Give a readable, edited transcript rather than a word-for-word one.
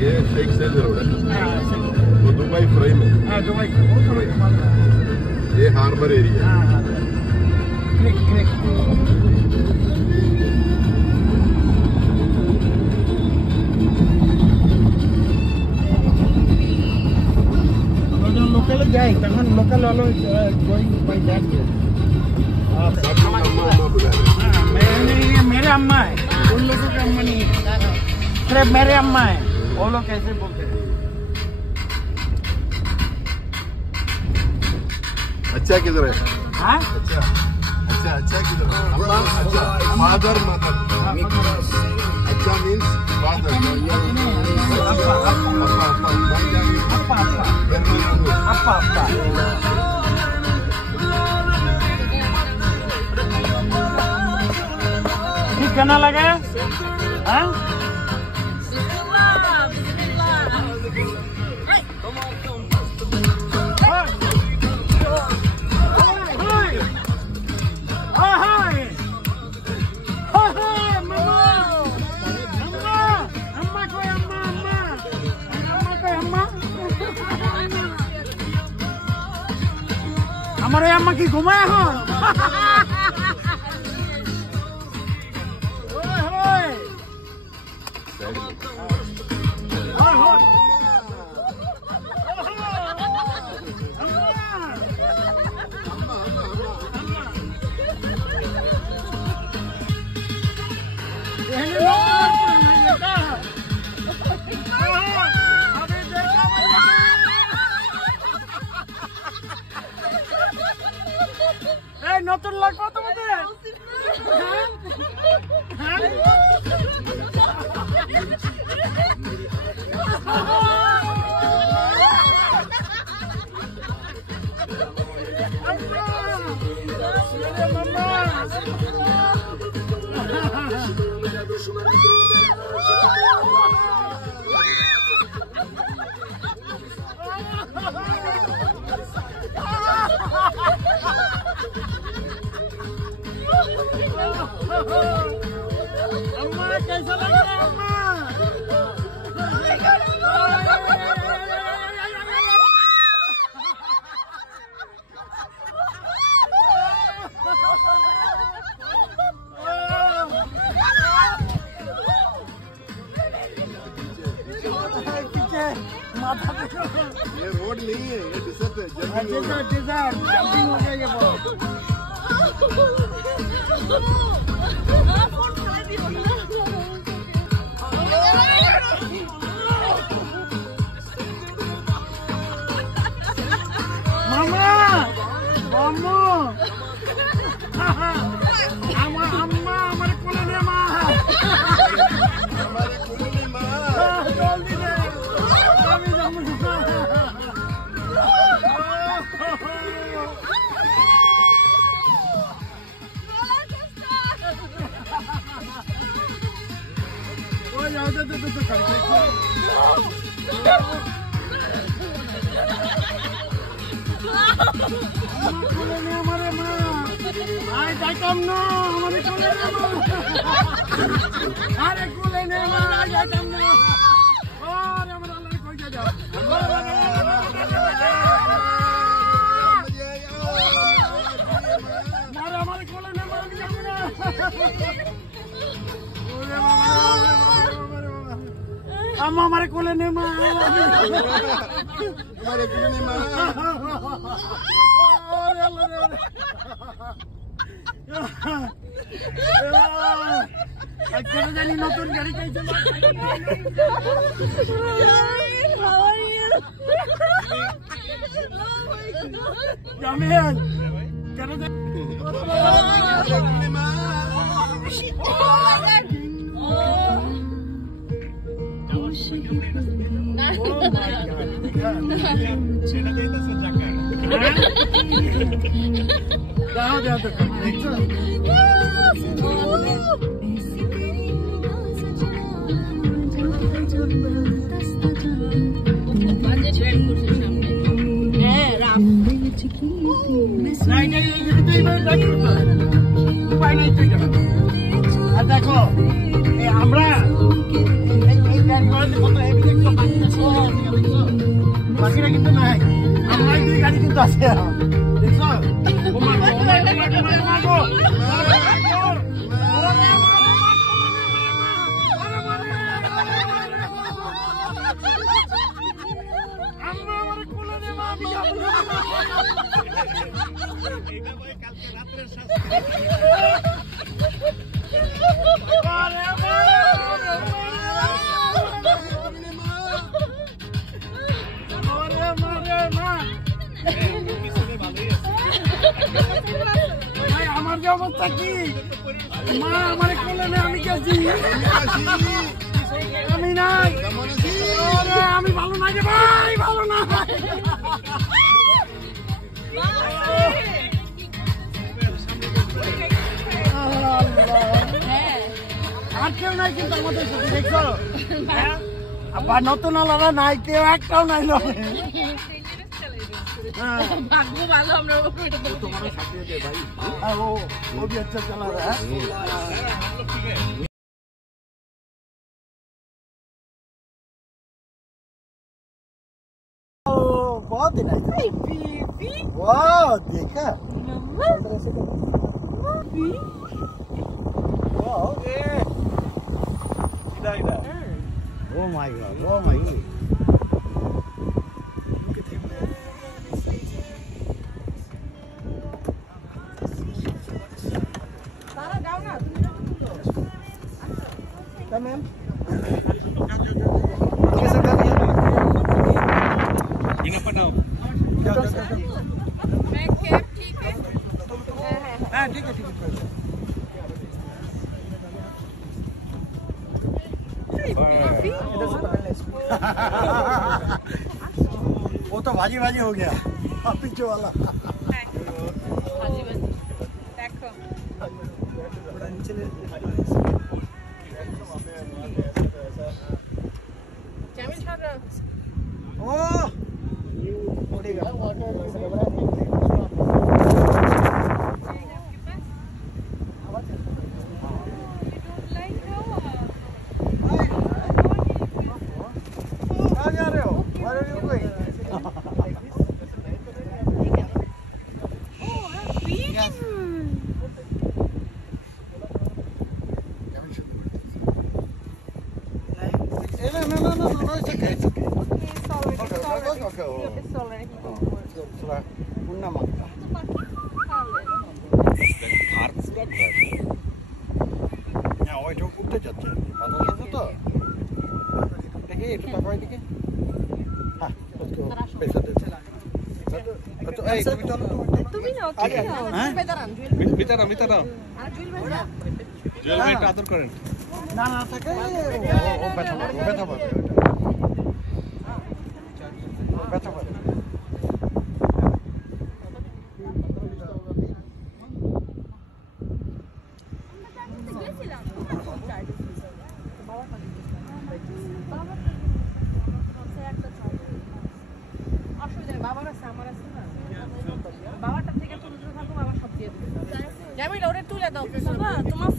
ये शेख सैद रोड है। वो दुबई फ्राई में। दुबई ये हार्बर एरिया। लोकल जाए तখন लोकल वालों गोइंग बाय दैट वे। मेरे अम्मा है, उन लोगों के अम्मा नहीं है, सिर्फ मेरे अम्मा है। वो लोग कैसे बोलते हैं? अच्छा किधर है? हाँ? अच्छा किधर है? अम्मा अच्छा, फादर मदर। अच्छा मीन्स फादर। अप्पा। ठीक करना लगा? हाँ? हमारे अम्मा की घुमाए हो। নতুন লাগবে তোমাদের? अम्मा कैसा लग रहा है अम्मा? ये रोड नहीं है, ये डिसर्ट है। डिजर्ट जंपिंग हो गया ये बहुत। मामा हमारे कुलने माँ जल्दी दे। हमारे माँ आई जाइटम नो हमारे कुले ने माँ अरे कुले ने माँ आई जाइटम नो और हमारा लड़का कोई जा हमारे कुले ने माँ जाना अम्मा हमारे कुले ने माँ हमारे कुलने माँ কেন জানি নতুন গাড়ি চাইছে। জামিয়ান কেন Banca Çelik Kursu Şam'da. Raf. না এইভাবে ট্রাই করতে হয়, উপায় নাই তো এটা। আর দেখো আমরা এই ব্যাগ করাতে কত হেভি দেখছো, বাকিরা কিন্তু নাই, আমরা দুই গাড়ি কিন্তু আছে দেখছো। আমার যে অবস্থা কি মা আমার কোলে নেই, আমি গেছি, আমি নাই, আমি ভালো না গে ভাই, ভালো না আর কেউ নাই কিন্তু আমাদের সাথে দেখছো। আবার নতুন আলাদা নাই, কেউ একটাও নাই। ভাগ্য ভালো আমরা तुम्हारा साथी है भाई। वो भी अच्छा चला रहा है। बहुत ही नाइस। वाह देखा Oh my god, oh my god. Come in. कैसे कर रही है? इन्हें पटाओ। मैं कैब ठीक है? हाँ ठीक है ठीक है। वो तो भाजी भाजी हो गया, पीछे वाला। भाजी भाजी देखो कैमन छाड़ रहा ओह उड़ेगा। कहाँ जा रहे हो? Where are you going? No, it's okay, it's okay. Una manta. खार पूरा घर। यहाँ ওইটা উঠতে যাচ্ছে, বাতাস আছে তো। দেখি একটু তাকাও এদিকে। হ্যাঁ, একটু পেছনে দে। তো এই তুমি চলো তুমি নাও আগে হ্যাঁ মিতারা মিতারা আর জুল ভাই না জুয়েল ভাই একটু আদর করেন। না না থাকে ও ব্যথা পাবে, ব্যথা পাবে ব্যথা পাবে। বাবার আছে আমার আছে না বাবাটা থেকে তুলে থাকবো বাবা সব দিয়ে দেবে জামিল ওরে তুলে দাও তোমার